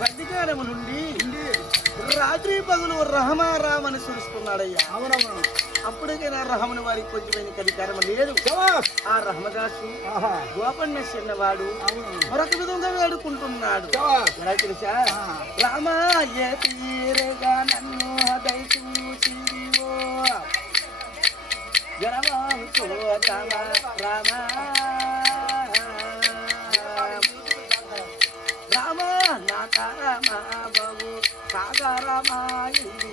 బందికారము నుండి రాత్రి పగులు రహమారామని చూస్తున్నాడయ్యా. అవునవును. అప్పటికే నా రహమని వారికి కొంచెం అధికారం లేదు. ఆ రహమదాసు గోపన్న చిన్నవాడు మరొక విధంగా వేడుకుంటున్నాడు. ఎలా తెలుసా? రామా ఏ తీరేగా నన్ను దయచూసివో జనవాంశోత్తమ రామా రామ నాకరమా బాబు సాగరమాయింది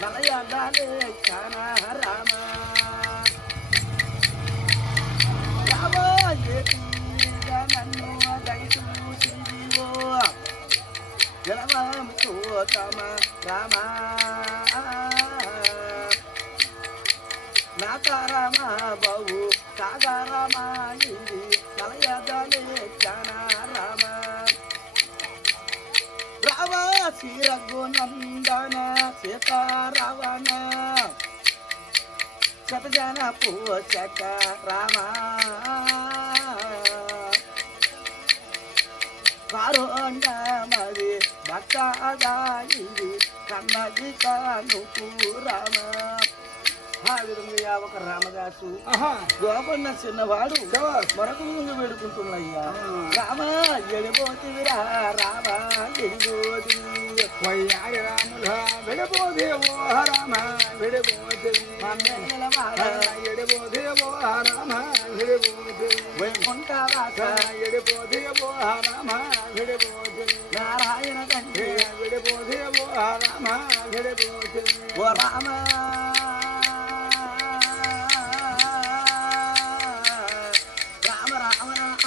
నలయదాలే కన రామ రామ ఏతిగా నన్ను దయచూసివో జనవాంశోత్తమ రామ నాకరమా బాబు సాగరమాయింది నలయదాలే కన రామ రావ శ్రీరఘునందన సీతారావణ శతజన పోషక రామ కారుణ్యమది భక్తదాయిది కన్నది కానుకు రామ. ఆ విధంగా ఒక రామదాసు గోపన్న చిన్నవాడు మరొక ముందు వేడుకుంటున్నాయ్యా. రామ ఎడిపోతివిరా రామ ఎడిపోతివి రాముల విడబోదేవో రామ విడబోదేవి ఎడబోదేవో రామ విడబోదేవి వైకుంఠవాస ఎడబోదేవో రామ విడబోదేవి నారాయణ తండ్రి విడబోదేవో రామ విడబోదేవి ఓ రామ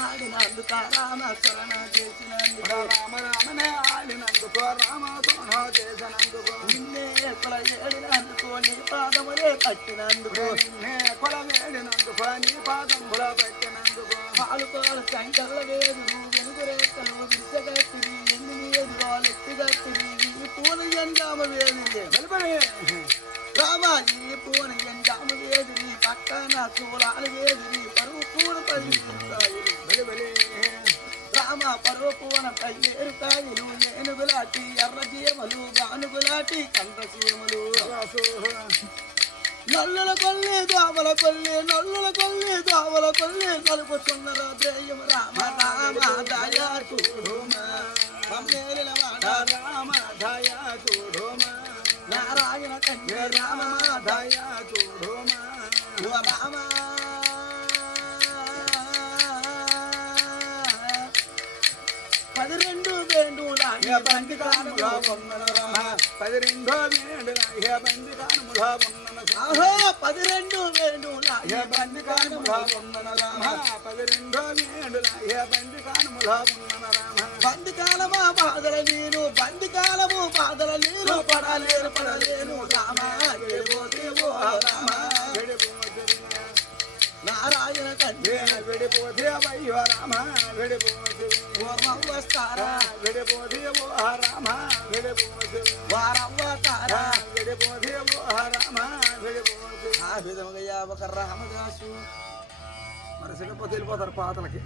ఆడినందుక రామ శరణ చేసినందుకు రామ రామనే ఆడినందుకో రామ తోణ చేసినందుకు నిన్నే కొల ఏడినందుకో నీ పాదములే పట్టినందుకు నిన్నే కొల వేడినందుకో నీ పాదముల పట్టినందుకు పాలుకోలు శంకర్ల వేదులు వెనుకరేత్తలు విడిచగత్తిరి ఎన్ని వేదులు ఎత్తిగత్తిరి ఈ పూలు ఎండామ వేదిరి రామ ఈ పూలు ఎండామ వేదిరి పక్కన చూలాలు వేదిరి పరువు పూలు పరిస్థితాయి రామ పరోపువన పైరుకాయలు ఏనుగులాటి ఎర్రజీమలు గానుగులాటి కందసీమలు నల్లుల కొల్లి దోమల కొల్లి నల్లుల కొల్లి దోమల కొల్లి కలుపుచున్నర ద్రేయం రామ రామ దయా చూడుమా రామ దయా చూడుమా నారాయణ తండ్రి రామ దయా చూడుమా రామ పదిరెండు వేండుల బంది కానుముల వందన రామ 12 వేండుల బంది కానుముల వందన ఆహో 12 వేండుల బంది కానుముల వందన రామ 12 వేండుల బంది కానుముల వందన రామ బంది కాలమా బాధల నేను బంది కాలము బాధల నేను పడలేను రామ విడిపోతేవో రామ నారాయణ తండ్రి విడిపోతేవయ్యో రామ విడిపోతే వస్తారా విడిపోతేవో రామ విడిపోతే వారవ్వతారా విడిపోతేవో రామ విడిపోతే ఆ విధముగా ఒక రామదాసు మరి సిగపోతే వెళ్ళిపోతారు పాతలకి.